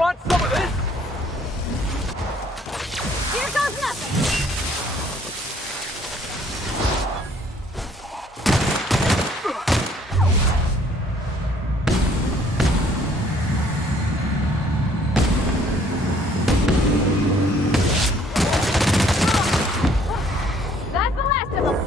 want some of this? Here goes nothing! That's the last of them!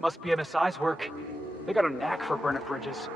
Must be MSI's work. They got a knack for burning bridges.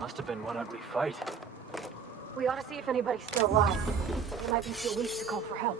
Must have been one ugly fight. We ought to see if anybody's still alive. It might be too weak to call for help.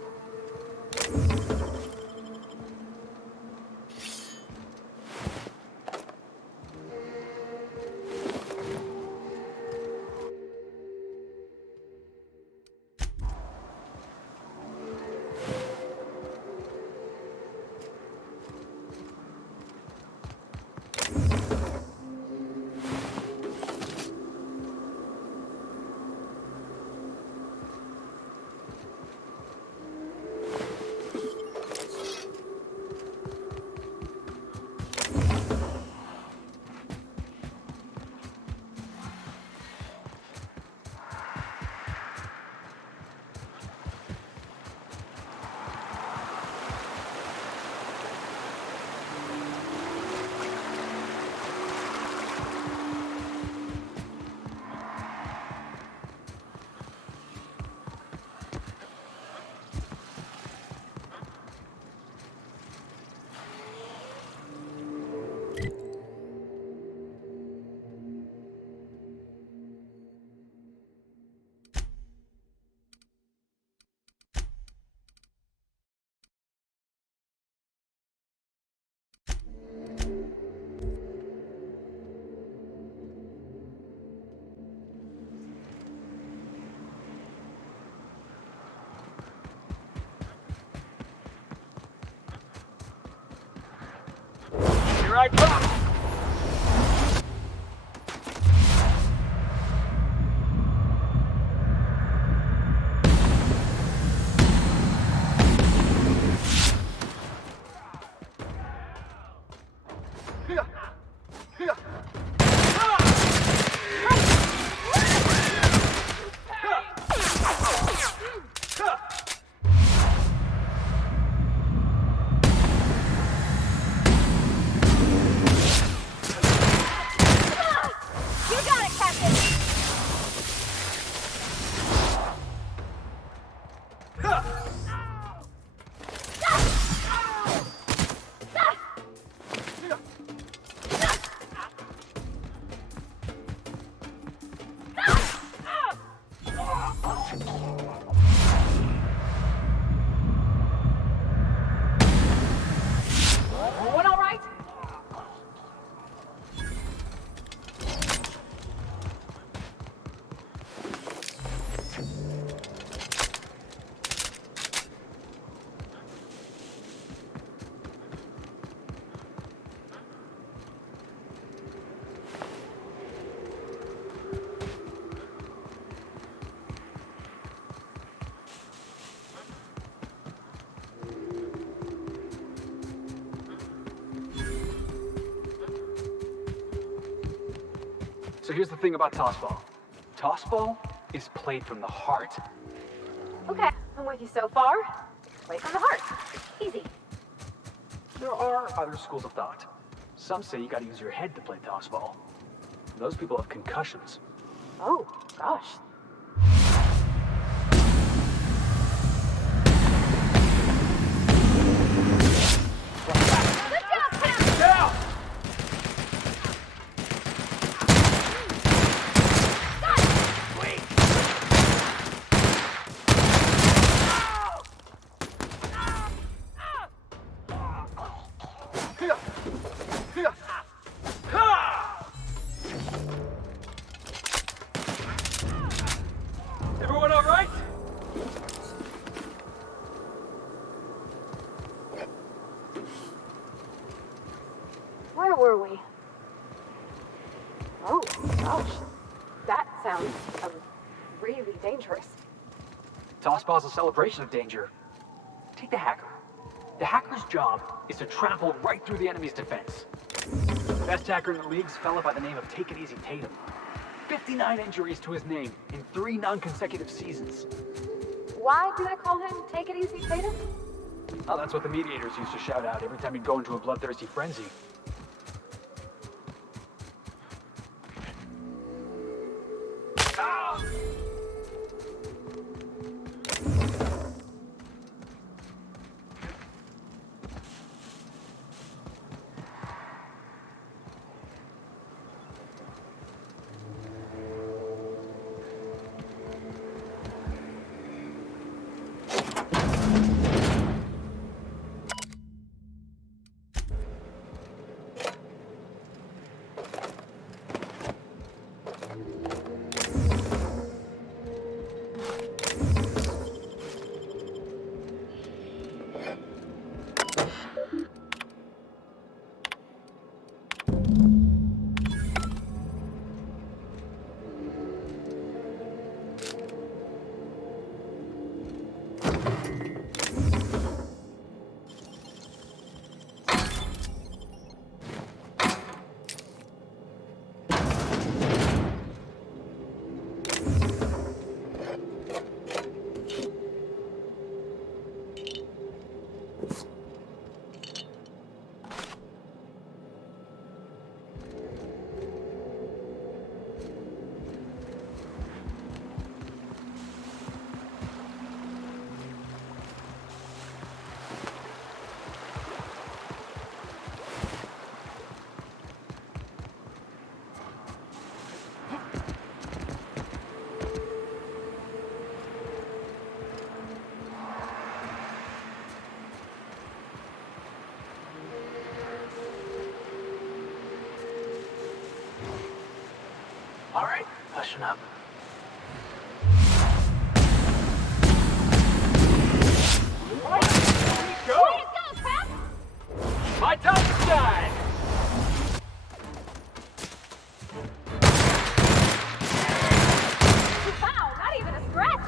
Here I come! So here's the thing about tossball. Tossball is played from the heart. Okay, I'm with you so far. Play from the heart. Easy. There are other schools of thought. Some say you gotta use your head to play tossball. Those people have concussions. Oh, gosh. Everyone all right? Where were we? Oh, gosh. That sounds, really dangerous. Tossball's a celebration of danger. Take the hacker. The hacker's job is to trample right through the enemy's defense. The best hacker in the league's a fella by the name of Take It Easy Tatum. 59 injuries to his name in 3 non-consecutive seasons. Why do they call him Take It Easy Tatum? Oh, that's what the mediators used to shout out every time he'd go into a bloodthirsty frenzy. All right, listen up. Go! My time to shine! Wow, not even a scratch!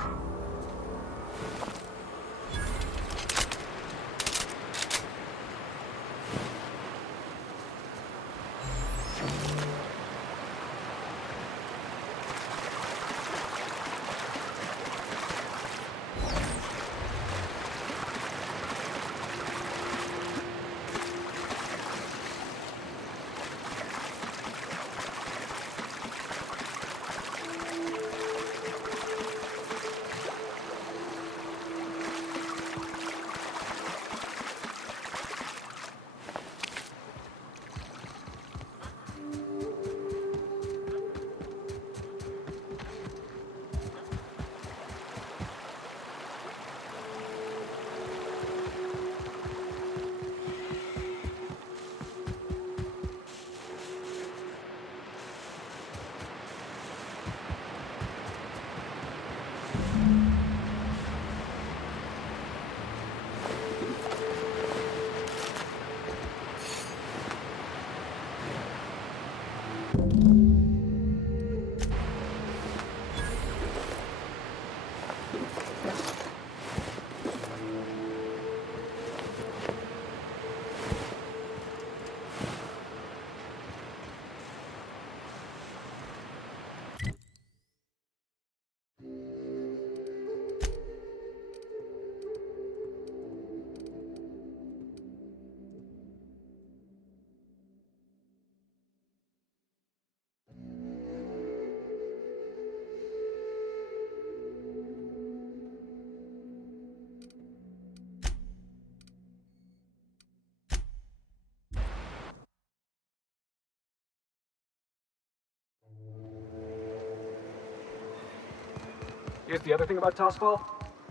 Here's the other thing about Tossball.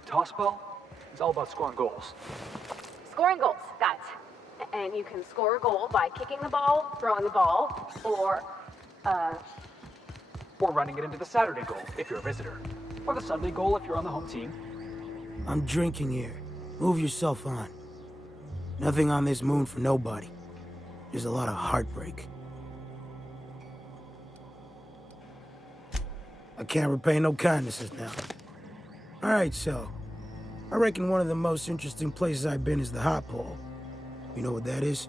Tossball is all about scoring goals. Scoring goals, got it. And you can score a goal by kicking the ball, throwing the ball, or running it into the Saturday goal if you're a visitor. Or the Sunday goal if you're on the home team. I'm drinking here. Move yourself on. Nothing on this moon for nobody. There's a lot of heartbreak. I can't repay no kindnesses now. Alright, so... I reckon one of the most interesting places I've been is the Hot Pole. You know what that is?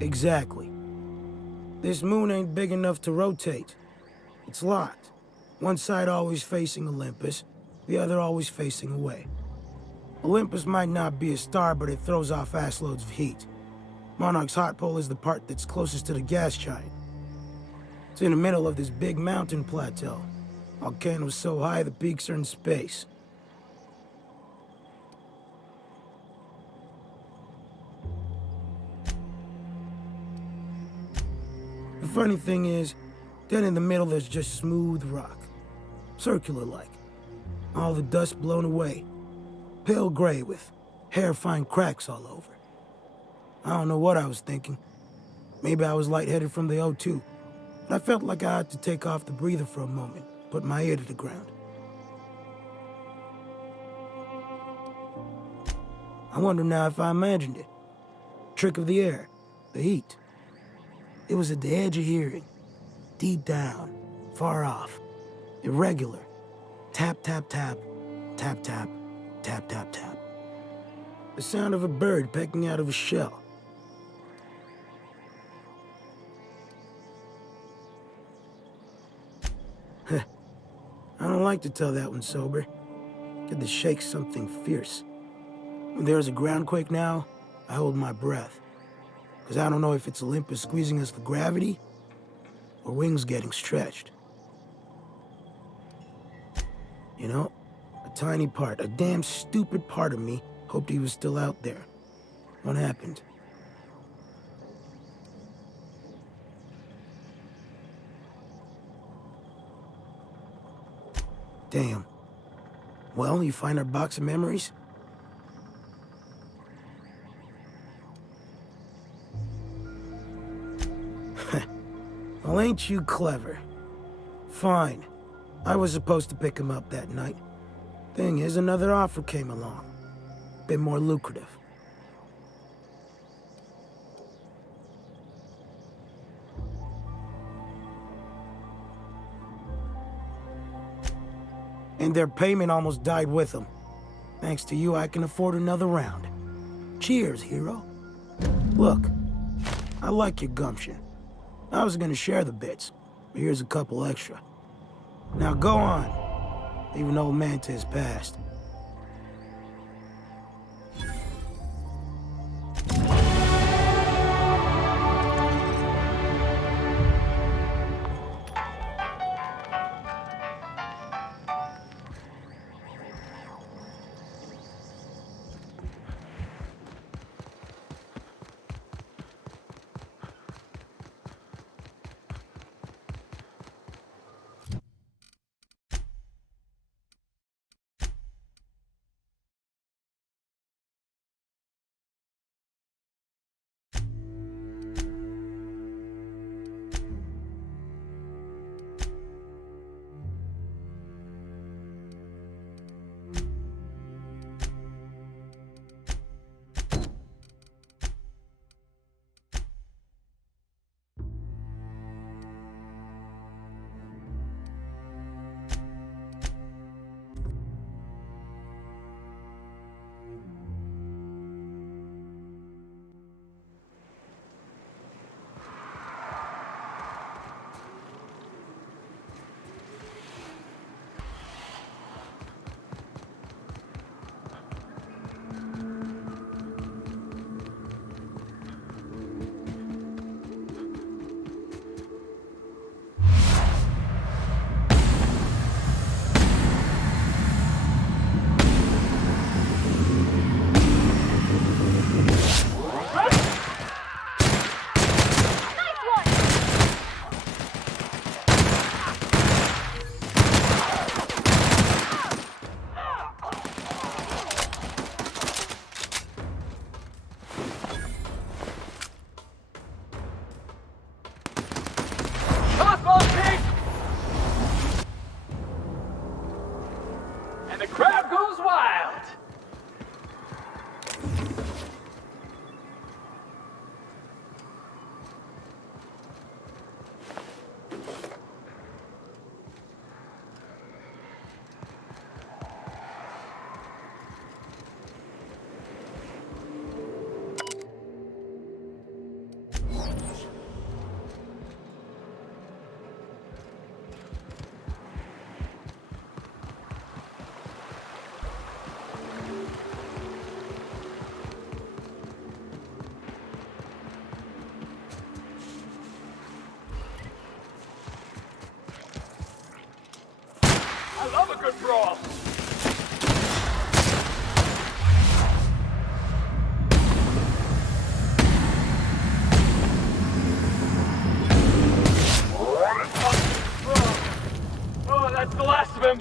Exactly. This moon ain't big enough to rotate. It's locked. One side always facing Olympus, the other always facing away. Olympus might not be a star, but it throws off assloads of heat. Monarch's hot pole is the part that's closest to the gas giant. It's in the middle of this big mountain plateau. Volcanoes so high the peaks are in space. The funny thing is, dead in the middle there's just smooth rock. Circular-like. All the dust blown away. Pale gray with hair-fine cracks all over. I don't know what I was thinking. Maybe I was lightheaded from the O2. But I felt like I had to take off the breather for a moment, put my ear to the ground. I wonder now if I imagined it. Trick of the air, the heat. It was at the edge of hearing. Deep down, far off, irregular. Tap, tap, tap, tap, tap, tap, tap, tap. The sound of a bird pecking out of a shell. I don't like to tell that one sober. Get the shakes something fierce. When there's a groundquake now, I hold my breath. Because I don't know if it's Olympus squeezing us for gravity, or wings getting stretched. You know, a tiny part, a damn stupid part of me hoped he was still out there. What happened? Damn. Well, you find our box of memories? Well, ain't you clever? Fine. I was supposed to pick him up that night. Thing is, another offer came along. Bit more lucrative. And their payment almost died with them. Thanks to you, I can afford another round. Cheers, hero. Look, I like your gumption. I was gonna share the bits, but here's a couple extra. Now go on. Leave old man to his past. control! Oh, that's the last of him!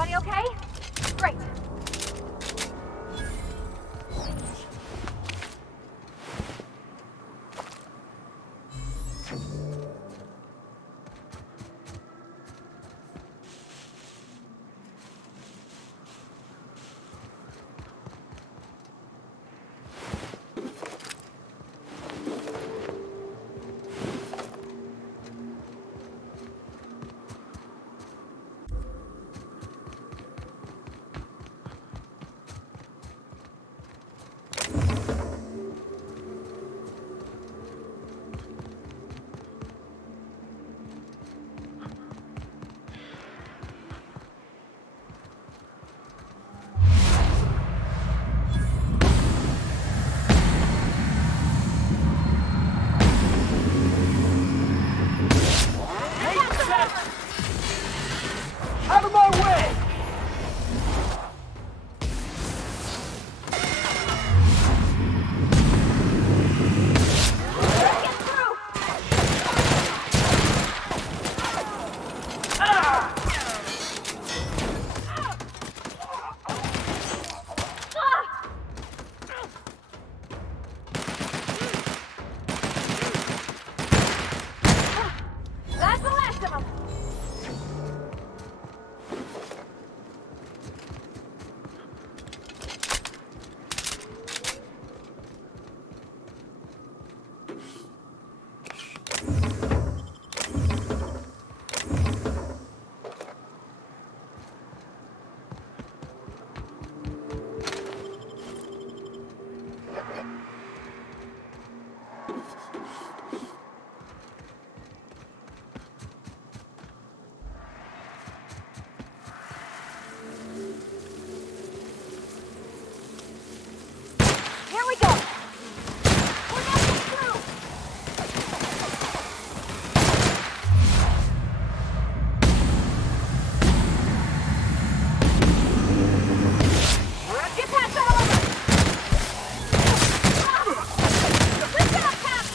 Everybody okay? Great. Out of my way! Get through! That's the last of them! Here we go! We're gonna get through! Let's get past that armor! We've got past!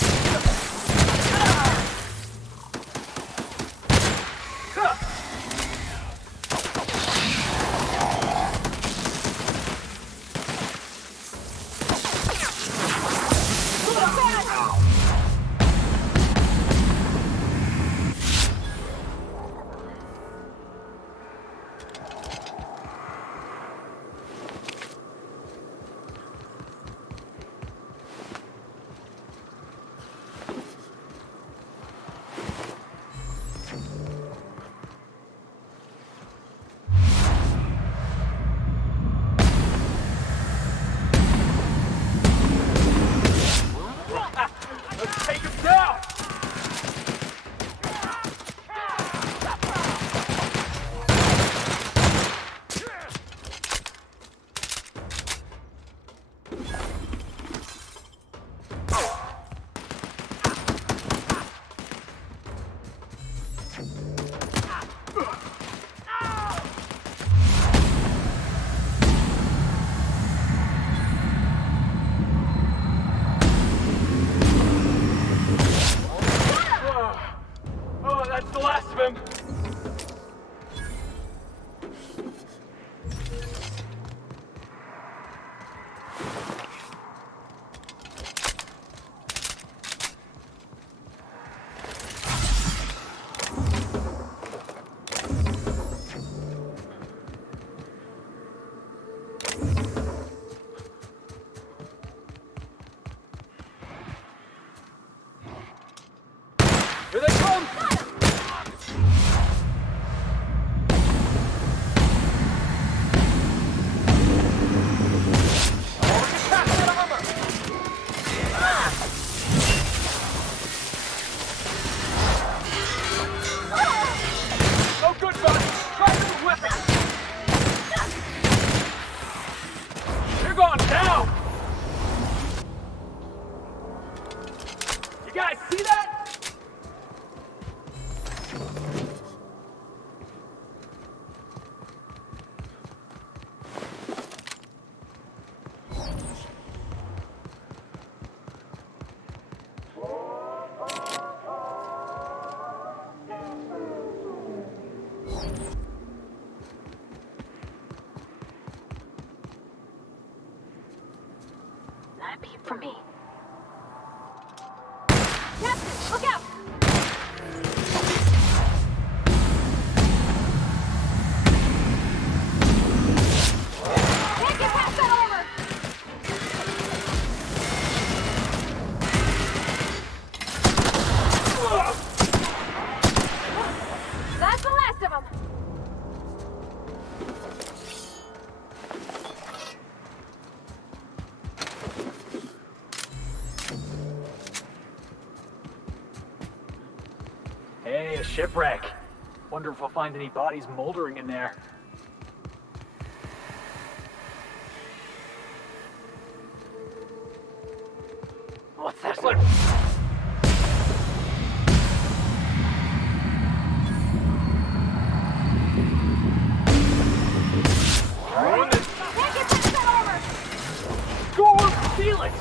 gone down! You guys see that? Not a peep from me. Captain, look out! Can't get past that armor! That's the last of them. Hey, a shipwreck. Wonder if we'll find any bodies moldering in there. What's that? Look! Can't get past that armor! Go on, Felix!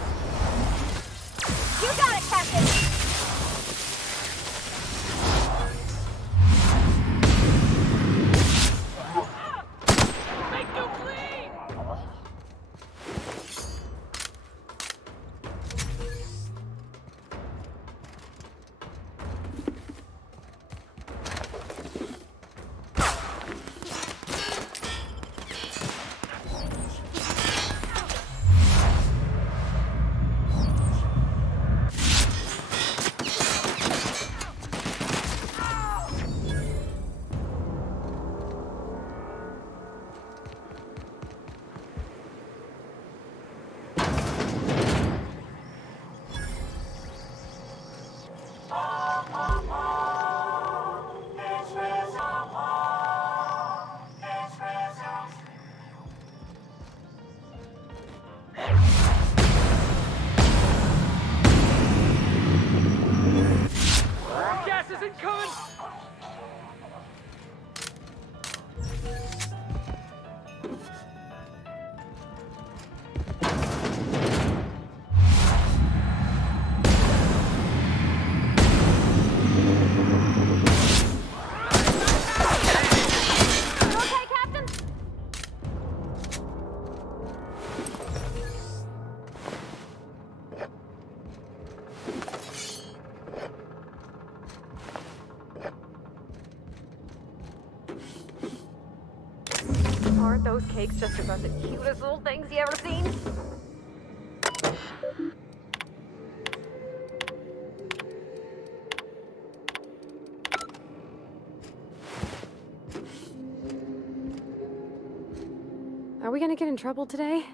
You got it, Captain! Make them bleed! Gas isn't coming! You okay, Captain? Aren't those cakes just about the cutest little things you ever seen? Are we gonna get in trouble today?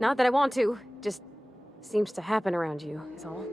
Not that I want to, just seems to happen around you, is all.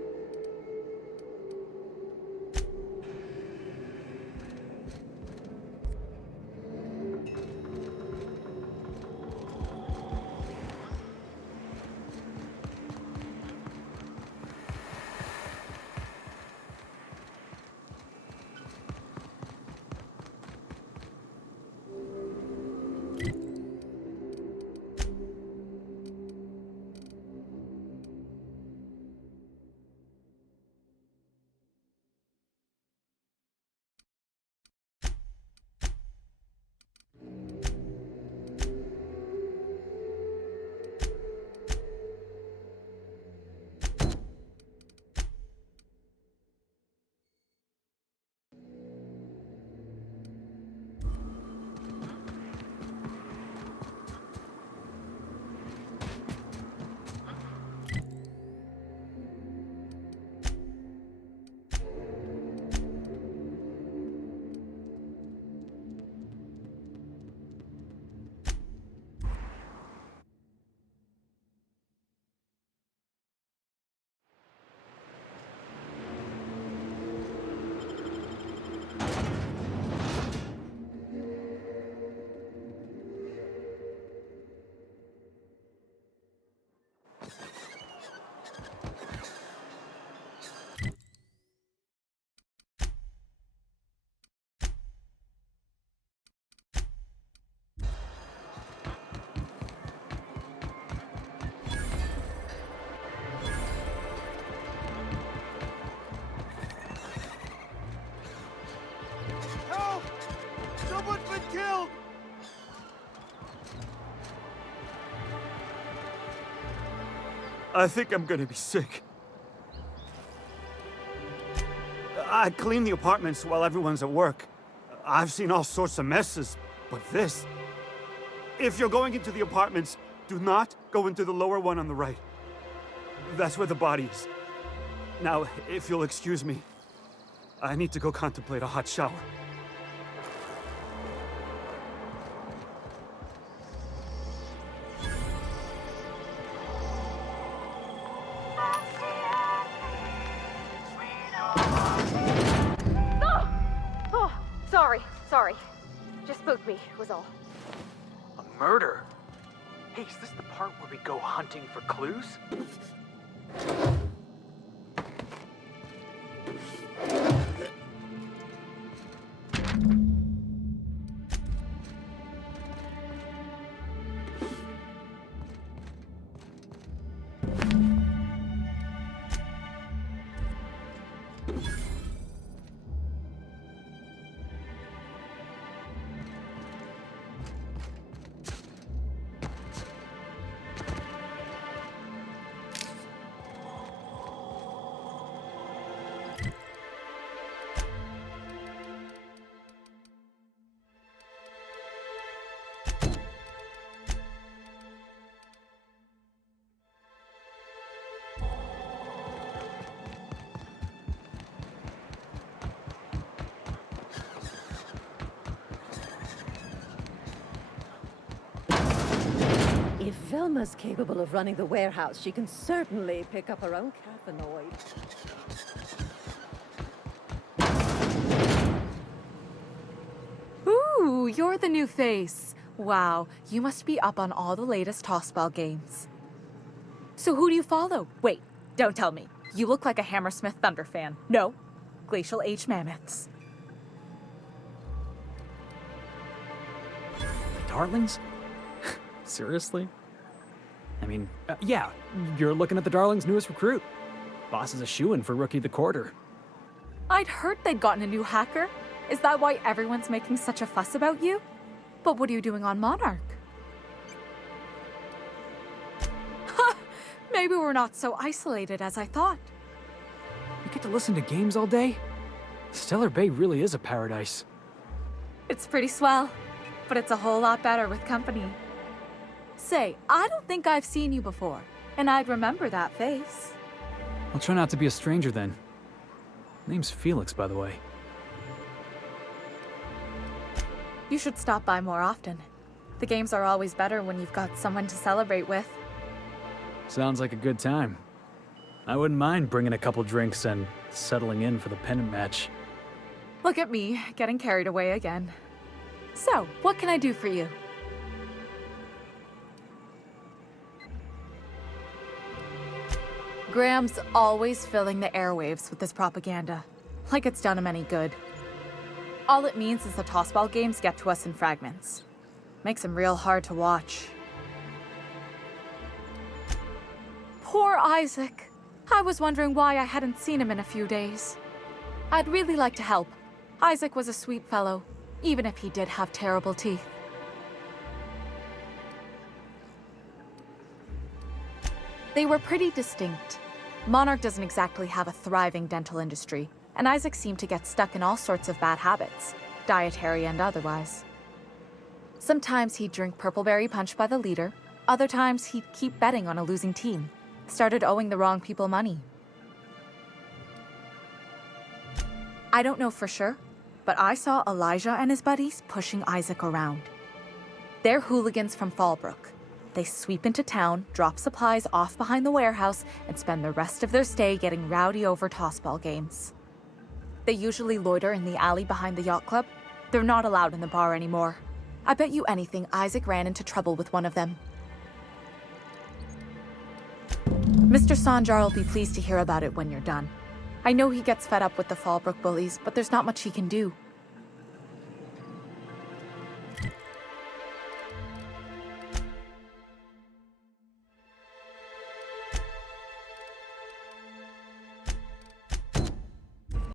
I think I'm gonna be sick. I clean the apartments while everyone's at work. I've seen all sorts of messes, but this... If you're going into the apartments, do not go into the lower one on the right. That's where the body is. Now, if you'll excuse me, I need to go contemplate a hot shower. Oh, sorry. Just spooked me, was all. A murder? Hey, is this the part where we go hunting for clues? If Velma's capable of running the warehouse, she can certainly pick up her own caffeinoid. Ooh, you're the new face. Wow, you must be up on all the latest tossball games. So who do you follow? Wait, don't tell me. You look like a Hammersmith Thunder fan. No, Glacial Age Mammoths. Darlings? Seriously? I mean, yeah, you're looking at the Darlings' newest recruit. Boss is a shoo-in for Rookie of the Quarter. I'd heard they'd gotten a new hacker. Is that why everyone's making such a fuss about you? But what are you doing on Monarch? Ha! Maybe we're not so isolated as I thought. You get to listen to games all day? Stellar Bay really is a paradise. It's pretty swell, but it's a whole lot better with company. Say, I don't think I've seen you before, and I'd remember that face. I'll try not to be a stranger then. Name's Felix, by the way. You should stop by more often. The games are always better when you've got someone to celebrate with. Sounds like a good time. I wouldn't mind bringing a couple drinks and settling in for the pennant match. Look at me, getting carried away again. So, what can I do for you? Graham's always filling the airwaves with this propaganda, like it's done him any good. All it means is the tossball games get to us in fragments. Makes them real hard to watch. Poor Isaac. I was wondering why I hadn't seen him in a few days. I'd really like to help. Isaac was a sweet fellow, even if he did have terrible teeth. They were pretty distinct. Monarch doesn't exactly have a thriving dental industry, and Isaac seemed to get stuck in all sorts of bad habits, dietary and otherwise. Sometimes he'd drink purpleberry punch by the liter, other times he'd keep betting on a losing team, started owing the wrong people money. I don't know for sure, but I saw Elijah and his buddies pushing Isaac around. They're hooligans from Fallbrook. They sweep into town, drop supplies off behind the warehouse, and spend the rest of their stay getting rowdy over tossball games. They usually loiter in the alley behind the yacht club. They're not allowed in the bar anymore. I bet you anything Isaac ran into trouble with one of them. Mr. Sanjar will be pleased to hear about it when you're done. I know he gets fed up with the Fallbrook bullies, but there's not much he can do.